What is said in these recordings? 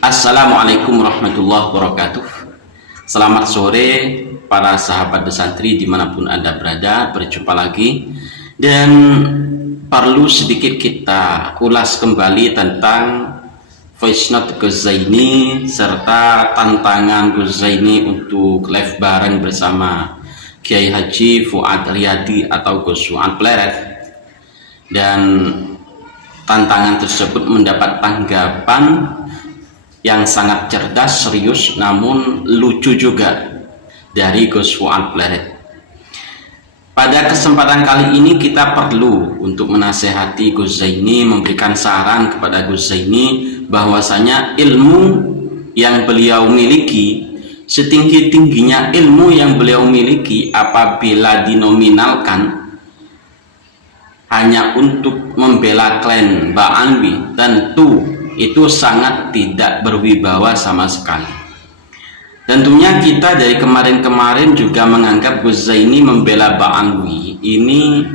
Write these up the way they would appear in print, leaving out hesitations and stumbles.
Assalamualaikum warahmatullahi wabarakatuh. Selamat sore para sahabat Desantri dimanapun Anda berada. Berjumpa lagi dan perlu sedikit kita ulas kembali tentang voice note Gus Zaini serta tantangan Gus Zaini untuk live bareng bersama Kiai Haji Fuad Riyadi atau Gus Fuad Pleret. Dan tantangan tersebut mendapat tanggapan yang sangat cerdas, serius, namun lucu juga dari Gus Fuad Pleret. Pada kesempatan kali ini kita perlu untuk menasehati Gus Zaini, memberikan saran kepada Gus Zaini bahwasanya ilmu yang beliau miliki, setinggi-tingginya ilmu yang beliau miliki, apabila dinominalkan hanya untuk membela klan Mbak Anwi, tentu itu sangat tidak berwibawa sama sekali. Tentunya kita dari kemarin-kemarin juga menganggap Gus Zaini membela Mbak Anwi ini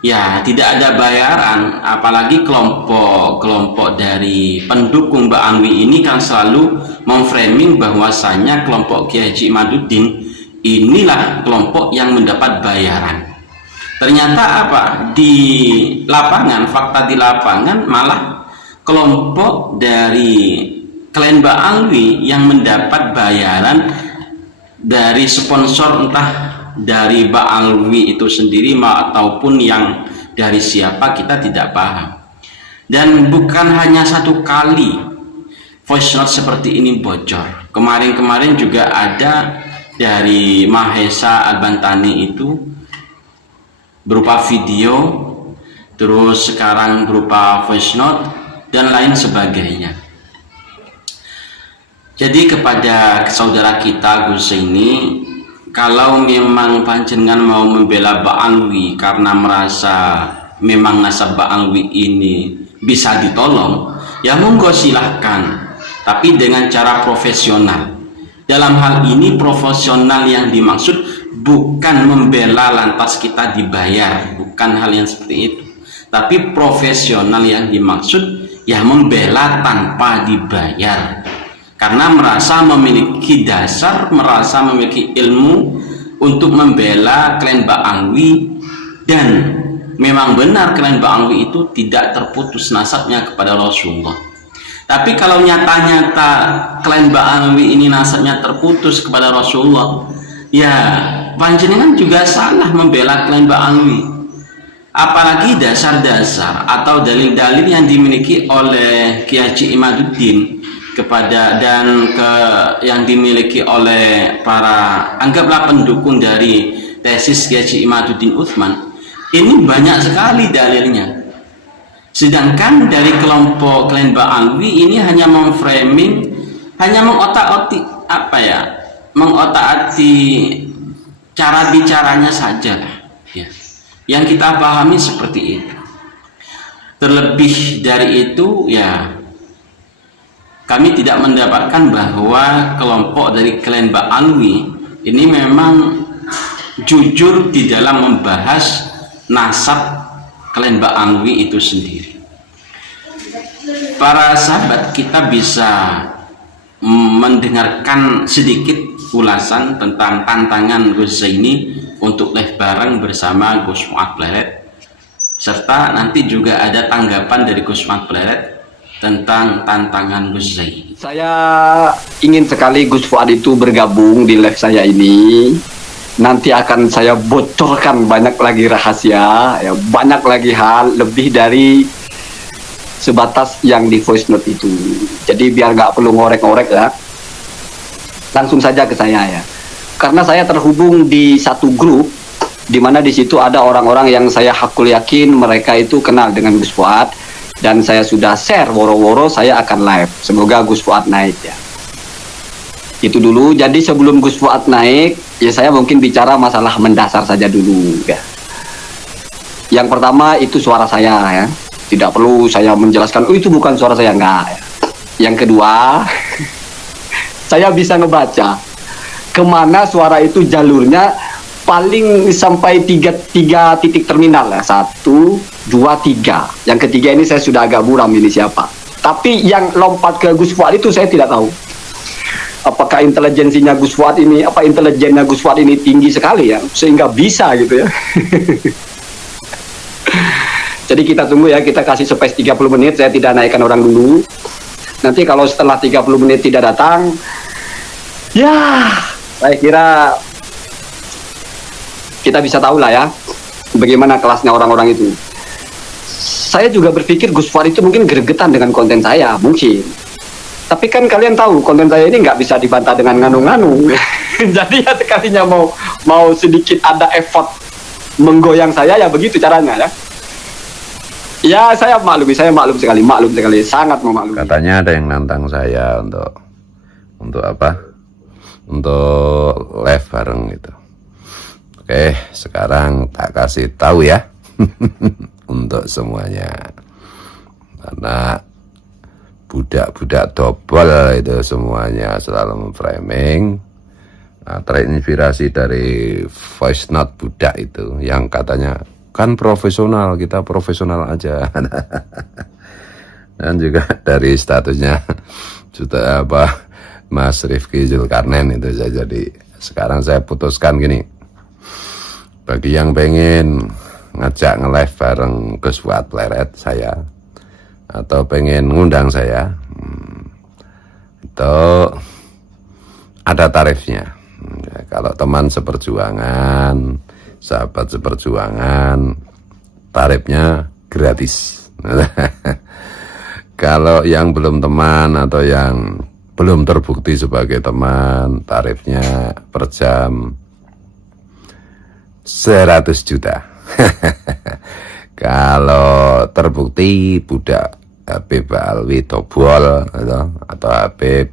ya tidak ada bayaran, apalagi kelompok dari pendukung Mbak Anwi ini kan selalu memframing bahwasanya kelompok Kiai Haji Imaduddin inilah kelompok yang mendapat bayaran. Ternyata apa? Di lapangan, fakta di lapangan malah kelompok dari klan Mbak Alwi yang mendapat bayaran dari sponsor, entah dari Mbak Alwi itu sendiri ataupun yang dari siapa, kita tidak paham. Dan bukan hanya satu kali voice note seperti ini bocor. Kemarin-kemarin juga ada dari Mahesa Albantani itu berupa video, terus sekarang berupa voice note dan lain sebagainya. Jadi kepada saudara kita Gus Zaini, kalau memang panjenengan mau membela Mbak Alwi karena merasa memang nasab Mbak Alwi ini bisa ditolong, ya monggo silahkan, tapi dengan cara profesional. Dalam hal ini profesional yang dimaksud bukan membela lantas kita dibayar, bukan hal yang seperti itu, tapi profesional yang dimaksud ya membela tanpa dibayar, karena merasa memiliki dasar, merasa memiliki ilmu untuk membela klan Mbak Alwi, dan memang benar klan Mbak Alwi itu tidak terputus nasabnya kepada Rasulullah. Tapi kalau nyata-nyata klan Mbak Alwi ini nasabnya terputus kepada Rasulullah, ya panjenengan juga salah membela klan Mbak Alwi. Apalagi dasar-dasar atau dalil-dalil yang dimiliki oleh Kiai Haji Imaduddin kepada yang dimiliki oleh para anggaplah pendukung dari tesis Kiai Haji Imaduddin Utsman, ini banyak sekali dalilnya. Sedangkan dari kelompok klan Mbak Alwi ini hanya memframing, hanya mengotak-atik mengotak-atik cara bicaranya saja lah, ya. Yang kita pahami seperti itu. Terlebih dari itu, ya kami tidak mendapatkan bahwa kelompok dari klan Mbak Alwi ini memang jujur di dalam membahas nasab klan Mbak Alwi itu sendiri. Para sahabat, kita bisa mendengarkan sedikit ulasan tentang tantangan Gus Zaini untuk live bareng bersama Gus Fuad Pleret, serta nanti juga ada tanggapan dari Gus Fuad Pleret tentang tantangan Gus Zaini. Saya ingin sekali Gus Fuad itu bergabung di live saya ini. Nanti akan saya bocorkan banyak lagi rahasia, ya, banyak lagi hal lebih dari sebatas yang di voice note itu. Jadi biar nggak perlu ngorek-ngorek ya, langsung saja ke saya ya. Karena saya terhubung di satu grup, di mana di situ ada orang-orang yang saya hakul yakin mereka itu kenal dengan Gus Fuad, dan saya sudah share woro-woro saya akan live. Semoga Gus Fuad naik ya. Itu dulu. Jadi sebelum Gus Fuad naik, ya saya mungkin bicara masalah mendasar saja dulu ya. Yang pertama itu suara saya ya. Tidak perlu saya menjelaskan, oh itu bukan suara saya, enggak ya. Yang kedua, saya bisa ngebaca kemana suara itu jalurnya paling sampai tiga titik terminal ya. 1, 2, 3. Yang ketiga ini saya sudah agak buram ini siapa. Tapi yang lompat ke Gus Fuad itu saya tidak tahu. Apakah intelijensinya Gus Fuad ini, intelijennya Gus Fuad ini tinggi sekali ya, sehingga bisa gitu ya. Jadi kita tunggu ya, kita kasih space 30 menit, saya tidak naikkan orang dulu. Nanti kalau setelah 30 menit tidak datang, ya saya kira kita bisa tahu lah ya, bagaimana kelasnya orang-orang itu. Saya juga berpikir Gus Fuad itu mungkin gregetan dengan konten saya, mungkin. Tapi kan kalian tahu konten saya ini nggak bisa dibantah dengan nganu-nganu. Jadi ya sekalinya mau sedikit ada effort menggoyang saya ya begitu caranya ya. Ya saya maklum sekali, sangat memaklumi. Katanya ada yang nantang saya untuk apa? Untuk live bareng gitu. Oke, sekarang tak kasih tahu ya. Untuk semuanya. Karena budak-budak dobol itu semuanya selalu memframing. Nah, terinspirasi dari voice note budak itu yang katanya kan profesional, kita profesional aja. Dan juga dari statusnya sudah Mas Rifki Zulkarnain itu saya jadi sekarang saya putuskan gini, bagi yang pengen ngajak nge-live bareng Gus Fuad Pleret saya atau pengen ngundang saya, itu ada tarifnya. Kalau teman seperjuangan, sahabat seperjuangan, tarifnya gratis. Kalau yang belum teman atau yang belum terbukti sebagai teman, tarifnya per jam 100 juta. Kalau terbukti budak Habib Alwi Tobol atau Habib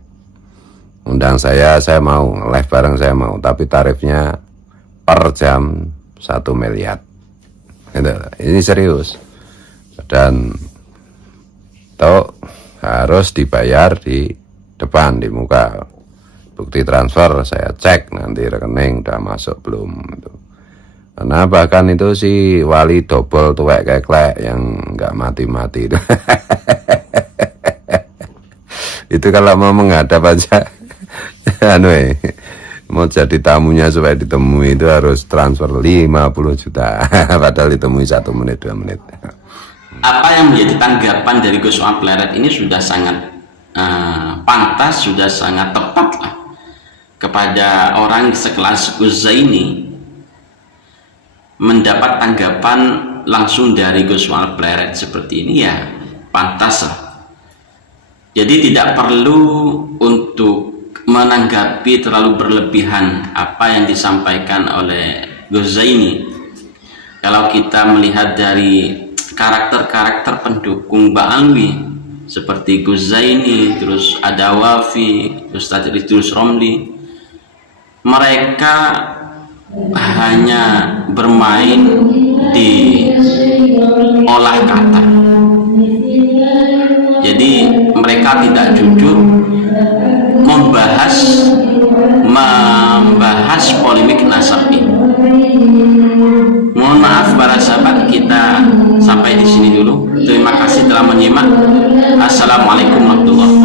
undang saya mau live bareng, saya mau, tapi tarifnya per jam 1 miliar. Ini serius, dan itu harus dibayar di depan, di muka. Bukti transfer saya cek nanti rekening udah masuk belum itu. Karena bahkan itu si wali dobol tuwek keklek yang nggak mati-mati itu. Itu kalau mau menghadap aja, mau jadi tamunya supaya ditemui itu harus transfer 50 juta. Padahal ditemui 1 menit 2 menit. Apa yang menjadi tanggapan dari Gus Fuad Pleret ini sudah sangat pantas, sudah sangat tepat lah kepada orang sekelas Gus Zaini. Mendapat tanggapan langsung dari Gus Fuad Pleret seperti ini ya pantas lah. Jadi tidak perlu untuk menanggapi terlalu berlebihan apa yang disampaikan oleh Gus Zaini. Kalau kita melihat dari karakter-karakter pendukung Mbak Alwi seperti Gus Zaini, terus ada Wafi, Ustadz Ridrus Romli, mereka hanya bermain di olah kata. Jadi mereka tidak jujur membahas polemik nasab ini. Mohon maaf para sahabat, kita sampai di sini dulu. Terima kasih telah menyimak. Assalamualaikum warahmatullahi wabarakatuh.